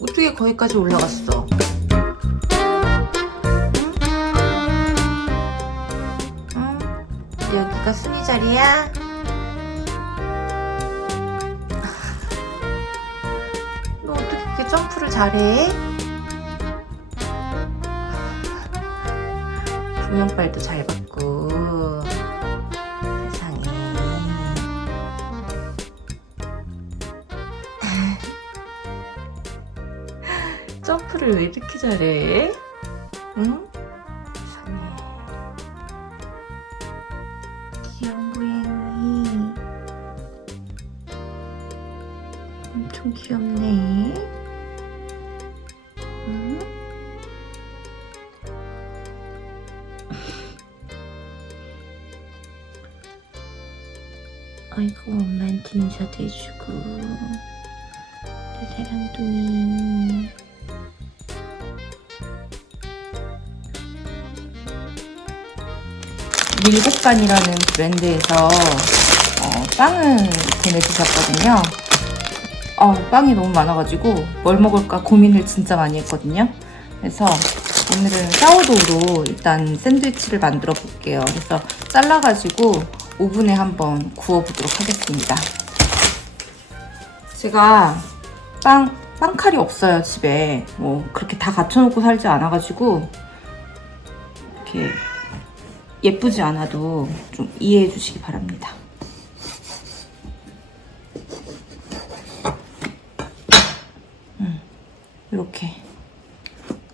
어떻게 거기까지 올라갔어? 응? 여기가 순이 자리야? 너 어떻게 그렇게 점프를 잘해? 조명빨도 잘 받고. 세상에. 점프를 왜 이렇게 잘해? 응? 세상에. 귀여운 고양이. 엄청 귀엽네. 응? 아이고, 엄마한테 인사도 해주고. 내 사랑둥이. 밀곡간이라는 브랜드에서 빵을 보내주셨거든요. 빵이 너무 많아가지고 뭘 먹을까 고민을 진짜 많이 했거든요. 그래서 오늘은 사워도우로 일단 샌드위치를 만들어 볼게요. 그래서 잘라가지고 오븐에 한번 구워보도록 하겠습니다. 제가 빵칼이 없어요, 집에. 뭐 그렇게 다 갖춰놓고 살지 않아가지고 이렇게 예쁘지 않아도 좀 이해해 주시기 바랍니다. 이렇게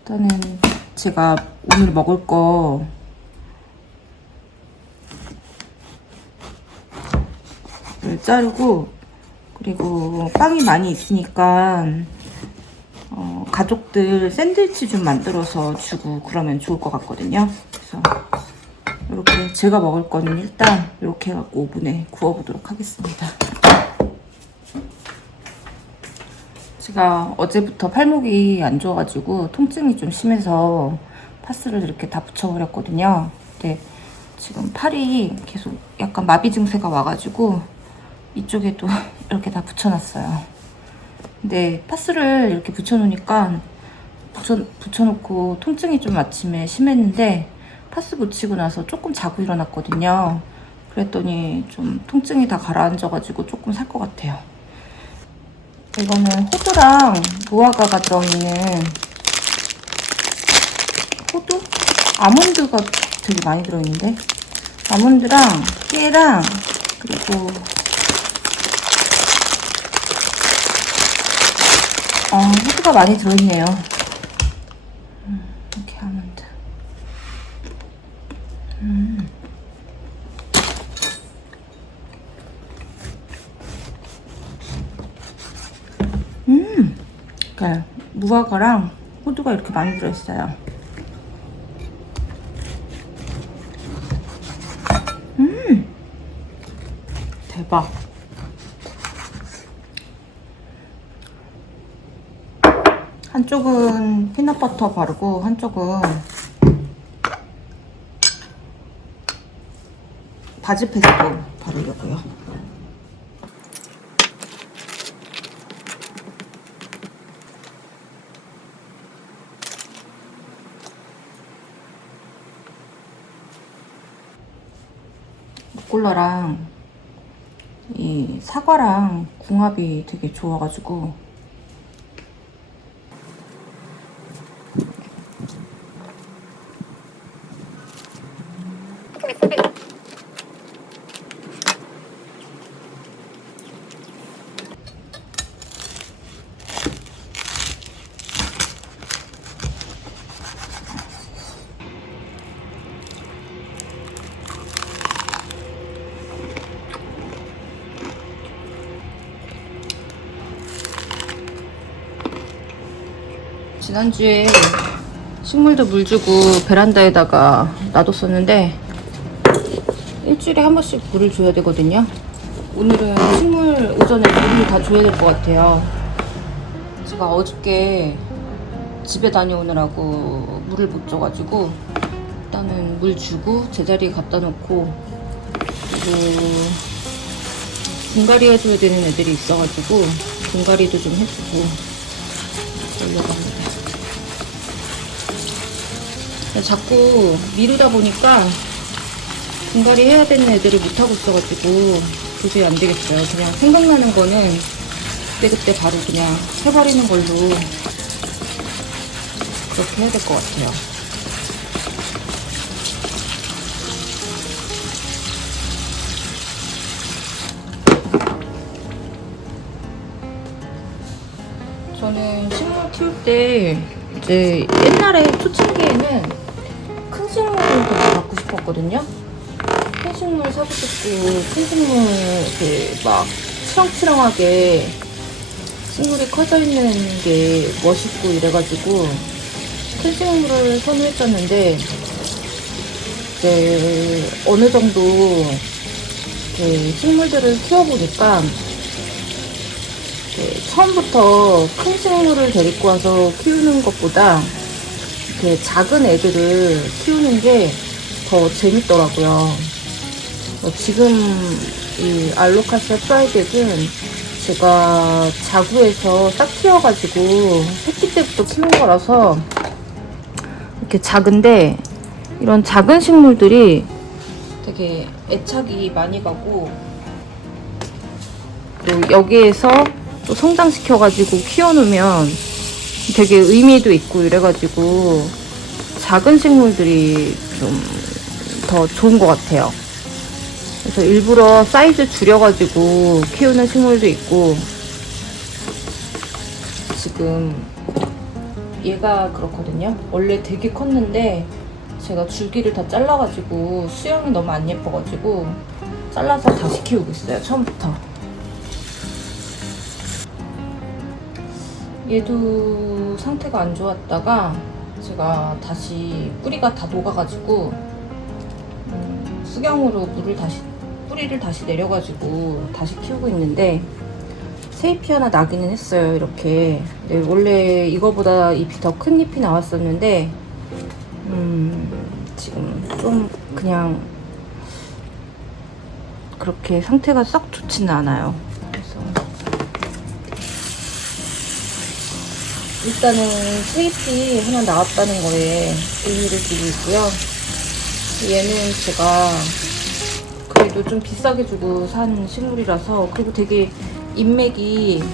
일단은 제가 오늘 먹을 거 자르고, 그리고 빵이 많이 있으니까 가족들 샌드위치 좀 만들어서 주고 그러면 좋을 것 같거든요. 그래서 이렇게 제가 먹을 거는 일단 이렇게 해갖고 오븐에 구워보도록 하겠습니다. 제가 어제부터 팔목이 안 좋아가지고 통증이 좀 심해서 파스를 이렇게 다 붙여버렸거든요. 근데 지금 팔이 계속 약간 마비 증세가 와가지고 이쪽에도 이렇게 다 붙여놨어요. 근데 파스를 이렇게 붙여놓으니까 붙여놓고 통증이 좀 아침에 심했는데 파스 붙이고 나서 조금 자고 일어났거든요. 그랬더니 좀 통증이 다 가라앉아가지고 조금 살 것 같아요. 이거는 호두랑 무화과가 들어있는 호두? 아몬드가 되게 많이 들어있는데? 아몬드랑 깨랑 그리고 호두가 많이 들어있네요. 이렇게 아몬드. 그러니까 무화과랑 호두가 이렇게 많이 들어있어요. 대박. 한쪽은 피넛버터 바르고 한쪽은 바질 페스토 바르려고요. 루꼴라랑 이 사과랑 궁합이 되게 좋아가지고 지난주에 식물도 물 주고 베란다에다가 놔뒀었는데 일주일에 한 번씩 물을 줘야 되거든요. 오늘은 식물 오전에 물을 다 줘야 될 것 같아요. 제가 어저께 집에 다녀오느라고 물을 못 줘가지고 일단은 물 주고 제자리에 갖다 놓고, 그리고 분갈이 해줘야 되는 애들이 있어가지고 분갈이도 좀 해주고 올려갑니다. 자꾸 미루다 보니까 분갈이 해야 되는 애들을 못하고 있어가지고 도저히 안 되겠어요. 그냥 생각나는 거는 그때그때 바로 그냥 해버리는 걸로 그렇게 해야 될 것 같아요. 저는 식물 키울 때 이제 옛날에 초창기에는 큰 식물을 되게 갖고 싶었거든요. 큰 식물 사고 싶고 큰 식물 이렇게 막 치렁치렁하게 식물이 커져 있는 게 멋있고 이래가지고 큰 식물을 선호했었는데 이제 어느 정도 식물들을 키워보니까 처음부터 큰 식물을 데리고 와서 키우는 것보다 이렇게 작은 애들을 키우는 게 더 재밌더라고요. 지금 이 알로카시아 프라이빗은 제가 자구에서 딱 키워가지고 새끼 때부터 키운 거라서 이렇게 작은데 이런 작은 식물들이 되게 애착이 많이 가고 또 여기에서 또 성장시켜가지고 키워놓으면 되게 의미도 있고 이래가지고 작은 식물들이 좀 더 좋은 것 같아요. 그래서 일부러 사이즈 줄여가지고 키우는 식물도 있고 지금 얘가 그렇거든요. 원래 되게 컸는데 제가 줄기를 다 잘라가지고 수영이 너무 안 예뻐가지고 잘라서 다시 키우고 있어요. 처음부터. 얘도 상태가 안 좋았다가 제가 다시 뿌리가 다 녹아가지고 수경으로 뿌리를 다시 내려가지고 다시 키우고 있는데 새 잎이 하나 나기는 했어요. 이렇게. 네, 원래 이거보다 잎이 더 큰 잎이 나왔었는데 지금 좀 그냥 그렇게 상태가 썩 좋지는 않아요. 그래서 일단은 새 잎이 하나 나왔다는 거에 의미를 두고 있고요. 얘는 제가 그래도 좀 비싸게 주고 산 식물이라서, 그리고 되게 인맥이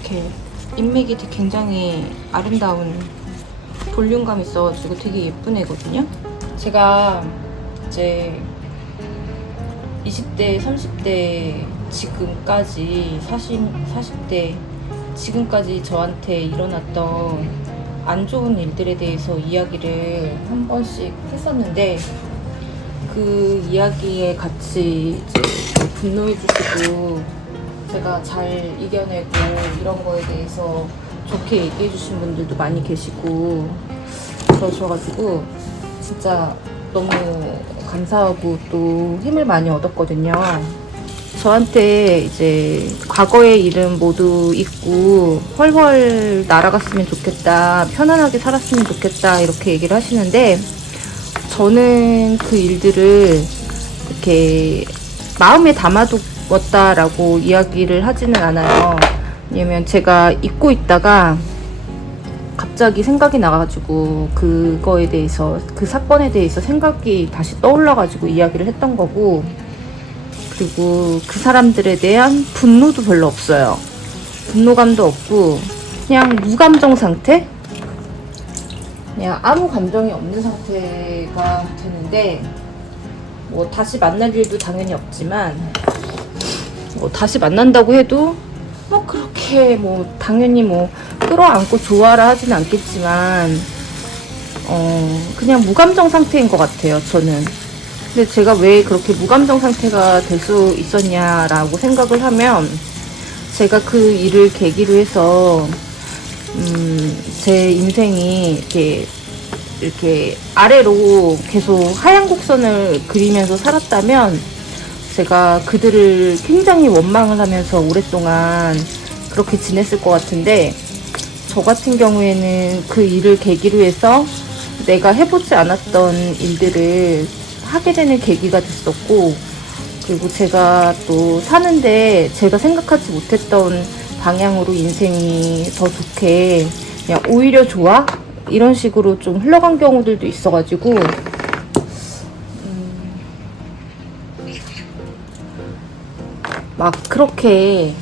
이렇게 인맥이 되게 굉장히 아름다운 볼륨감 있어가지고 되게 예쁜 애거든요. 제가 이제 20대, 30대 지금까지 40대 지금까지 저한테 일어났던 안 좋은 일들에 대해서 이야기를 한 번씩 했었는데, 그 이야기에 같이 이제 분노해 주시고 제가 잘 이겨내고 이런 거에 대해서 좋게 얘기해 주신 분들도 많이 계시고 그러셔가지고 진짜 너무 감사하고 또 힘을 많이 얻었거든요. 저한테 이제 과거의 일은 모두 잊고 훨훨 날아갔으면 좋겠다, 편안하게 살았으면 좋겠다 이렇게 얘기를 하시는데, 저는 그 일들을 이렇게 마음에 담아두었다라고 이야기를 하지는 않아요. 왜냐면 제가 잊고 있다가 갑자기 생각이 나가지고 그거에 대해서, 그 사건에 대해서 생각이 다시 떠올라가지고 이야기를 했던 거고, 그리고 그 사람들에 대한 분노도 별로 없어요. 분노감도 없고 그냥 무감정 상태? 그냥 아무 감정이 없는 상태가 되는데, 뭐 다시 만날 일도 당연히 없지만, 뭐 다시 만난다고 해도 뭐 그렇게 뭐 당연히 뭐 끌어안고 좋아라 하진 않겠지만 그냥 무감정 상태인 것 같아요, 저는. 근데 제가 왜 그렇게 무감정 상태가 될 수 있었냐라고 생각을 하면, 제가 그 일을 계기로 해서 제 인생이 이렇게 아래로 계속 하얀 곡선을 그리면서 살았다면 제가 그들을 굉장히 원망을 하면서 오랫동안 그렇게 지냈을 것 같은데, 저 같은 경우에는 그 일을 계기로 해서 내가 해보지 않았던 일들을 하게 되는 계기가 됐었고, 그리고 제가 또 사는데 제가 생각하지 못했던 방향으로 인생이 더 좋게 그냥 오히려 좋아? 이런 식으로 좀 흘러간 경우들도 있어가지고 막 그렇게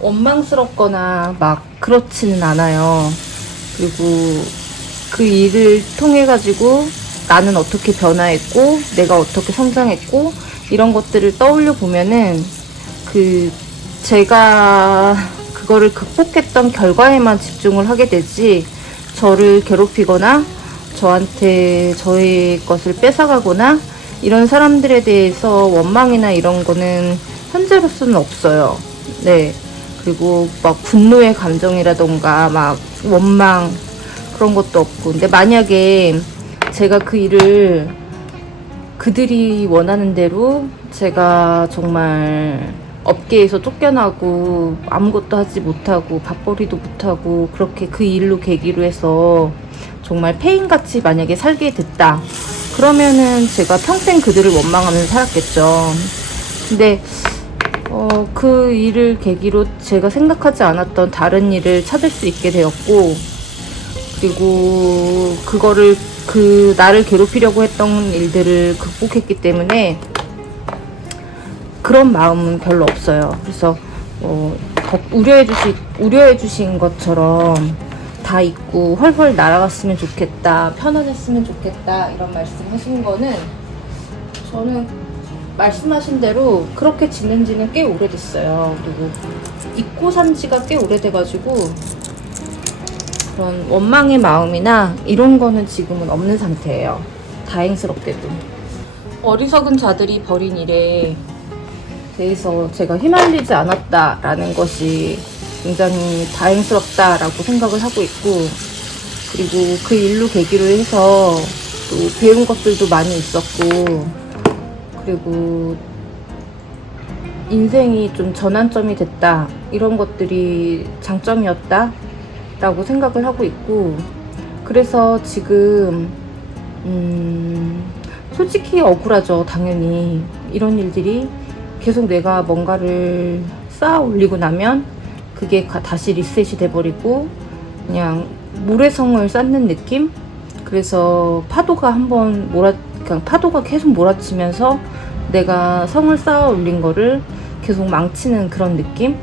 원망스럽거나 막 그렇지는 않아요. 그리고 그 일을 통해 가지고 나는 어떻게 변화했고 내가 어떻게 성장했고 이런 것들을 떠올려 보면은 그 제가 그거를 극복했던 결과에만 집중을 하게 되지 저를 괴롭히거나 저한테 저의 것을 뺏어가거나 이런 사람들에 대해서 원망이나 이런 거는 현재로서는 없어요. 네. 그리고 막 분노의 감정이라던가 막 원망 그런 것도 없고. 근데 만약에 제가 그 일을 그들이 원하는 대로 제가 정말 업계에서 쫓겨나고 아무것도 하지 못하고 밥벌이도 못하고 그렇게 그 일로 계기로 해서 정말 폐인같이 만약에 살게 됐다. 그러면은 제가 평생 그들을 원망하면서 살았겠죠. 근데 그 일을 계기로 제가 생각하지 않았던 다른 일을 찾을 수 있게 되었고, 그리고 그거를 나를 괴롭히려고 했던 일들을 극복했기 때문에 그런 마음은 별로 없어요. 그래서 우려해 주신 것처럼 다 잊고 훨훨 날아갔으면 좋겠다, 편안했으면 좋겠다 이런 말씀하신 거는 저는 말씀하신 대로 그렇게 지낸 지는 꽤 오래됐어요. 그리고 잊고 산 지가 꽤 오래돼가지고 그런 원망의 마음이나 이런 거는 지금은 없는 상태예요. 다행스럽게도. 어리석은 자들이 벌인 일에 대해서 제가 휘말리지 않았다라는 것이 굉장히 다행스럽다라고 생각을 하고 있고, 그리고 그 일로 계기로 해서 또 배운 것들도 많이 있었고, 그리고 인생이 좀 전환점이 됐다 이런 것들이 장점이었다 라고 생각을 하고 있고, 그래서 지금 솔직히 억울하죠. 당연히 이런 일들이 계속 내가 뭔가를 쌓아 올리고 나면 그게 다시 리셋이 돼버리고 그냥 모래성을 쌓는 느낌? 그래서 파도가 그냥 파도가 계속 몰아치면서 내가 성을 쌓아 올린 거를 계속 망치는 그런 느낌?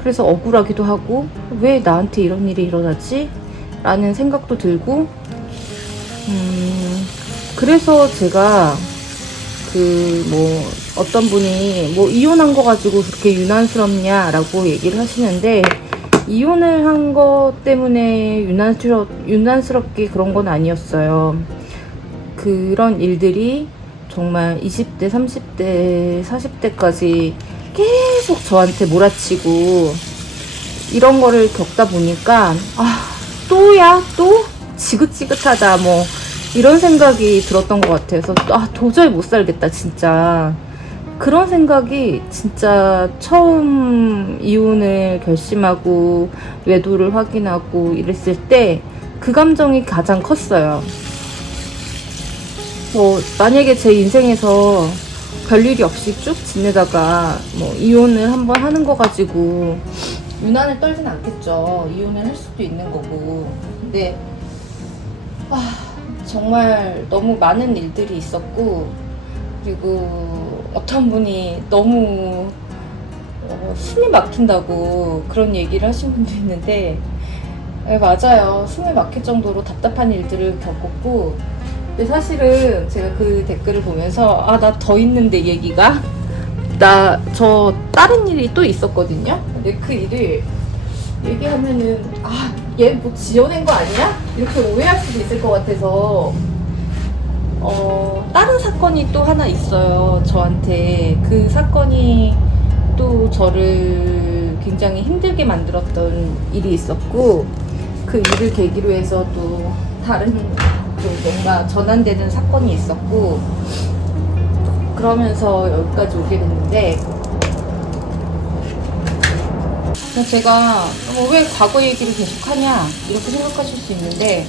그래서 억울하기도 하고 왜 나한테 이런 일이 일어나지? 라는 생각도 들고 그래서 제가 어떤 분이 이혼한 거 가지고 그렇게 유난스럽냐라고 얘기를 하시는데, 이혼을 한 거 때문에 유난스럽게 그런 건 아니었어요. 그런 일들이 정말 20대, 30대, 40대까지 계속 저한테 몰아치고 이런 거를 겪다 보니까 또야? 또? 지긋지긋하다 이런 생각이 들었던 것 같아서 도저히 못 살겠다 진짜. 그런 생각이 진짜 처음 이혼을 결심하고 외도를 확인하고 이랬을 때 그 감정이 가장 컸어요. 만약에 제 인생에서 별일이 없이 쭉 지내다가 이혼을 한번 하는 거 가지고 유난을 떨진 않겠죠. 이혼을 할 수도 있는 거고. 근데 정말 너무 많은 일들이 있었고, 그리고 어떤 분이 너무 숨이 막힌다고 그런 얘기를 하신 분도 있는데, 네, 맞아요. 숨이 막힐 정도로 답답한 일들을 겪었고, 근데 사실은 제가 그 댓글을 보면서 나 더 있는데 얘기가 저 다른 일이 또 있었거든요. 근데 그 일을 얘기하면은 얘 지어낸 거 아니야? 이렇게 오해할 수도 있을 것 같아서 다른 사건이 또 하나 있어요. 저한테 그 사건이 또 저를 굉장히 힘들게 만들었던 일이 있었고, 그 일을 계기로 해서 또 다른 뭔가 전환되는 사건이 있었고, 그러면서 여기까지 오게 됐는데, 제가 왜 과거 얘기를 계속 하냐 이렇게 생각하실 수 있는데,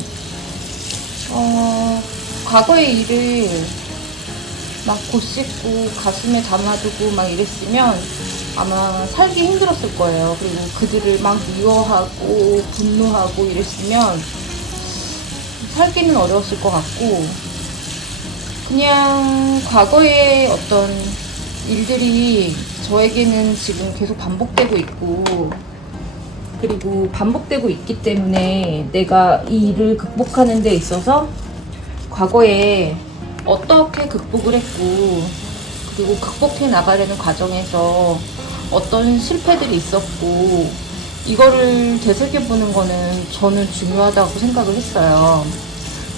과거의 일을 막 곧씻고 가슴에 담아두고 막 이랬으면 아마 살기 힘들었을 거예요. 그리고 그들을 막 미워하고 분노하고 이랬으면 살기는 어려웠을 것 같고, 그냥 과거의 어떤 일들이 저에게는 지금 계속 반복되고 있고, 그리고 반복되고 있기 때문에 내가 이 일을 극복하는 데 있어서 과거에 어떻게 극복을 했고, 그리고 극복해 나가려는 과정에서 어떤 실패들이 있었고, 이거를 되새겨보는 거는 저는 중요하다고 생각을 했어요.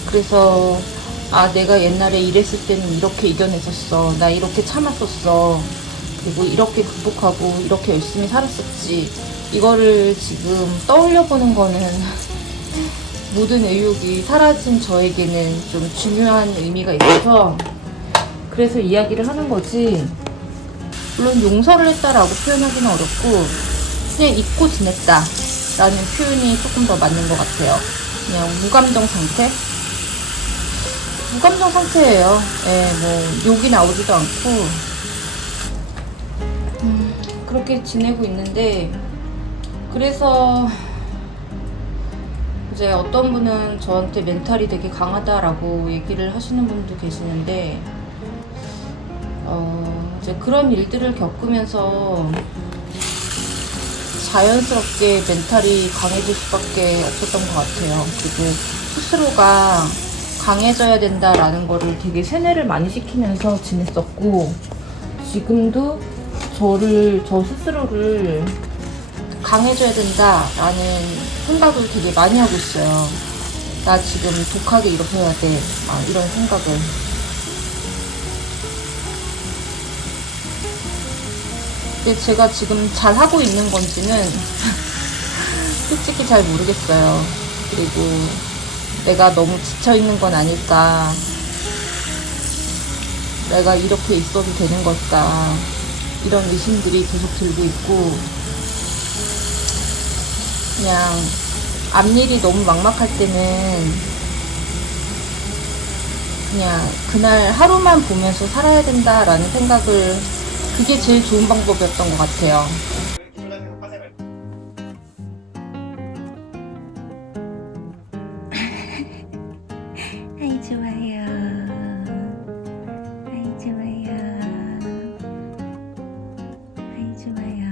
그래서 내가 옛날에 이랬을 때는 이렇게 이겨냈었어, 나 이렇게 참았었어, 그리고 이렇게 극복하고 이렇게 열심히 살았었지, 이거를 지금 떠올려보는 거는 모든 의욕이 사라진 저에게는 좀 중요한 의미가 있어서 그래서 이야기를 하는 거지. 물론 용서를 했다라고 표현하기는 어렵고 그냥 잊고 지냈다 라는 표현이 조금 더 맞는 것 같아요. 그냥 무감정 상태? 무감정 상태예요. 예, 뭐 욕이 나오지도 않고 그렇게 지내고 있는데, 그래서 이제 어떤 분은 저한테 멘탈이 되게 강하다라고 얘기를 하시는 분도 계시는데, 이제 그런 일들을 겪으면서 자연스럽게 멘탈이 강해질 수밖에 없었던 것 같아요. 그리고 스스로가 강해져야 된다라는 거를 되게 세뇌를 많이 시키면서 지냈었고, 지금도 저 스스로를 강해져야 된다라는 생각을 되게 많이 하고 있어요. 나 지금 독하게 이렇게 해야 돼, 이런 생각을. 근데 제가 지금 잘하고 있는 건지는 솔직히 잘 모르겠어요. 그리고 내가 너무 지쳐있는 건 아닐까, 내가 이렇게 있어도 되는 걸까, 이런 의심들이 계속 들고 있고, 그냥 앞일이 너무 막막할 때는 그냥 그날 하루만 보면서 살아야 된다라는 생각을, 그게 제일 좋은 방법이었던 것 같아요. 아이 좋아요. 아이 좋아요. 아이 좋아요.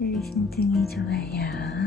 릴리 신등이 좋아요.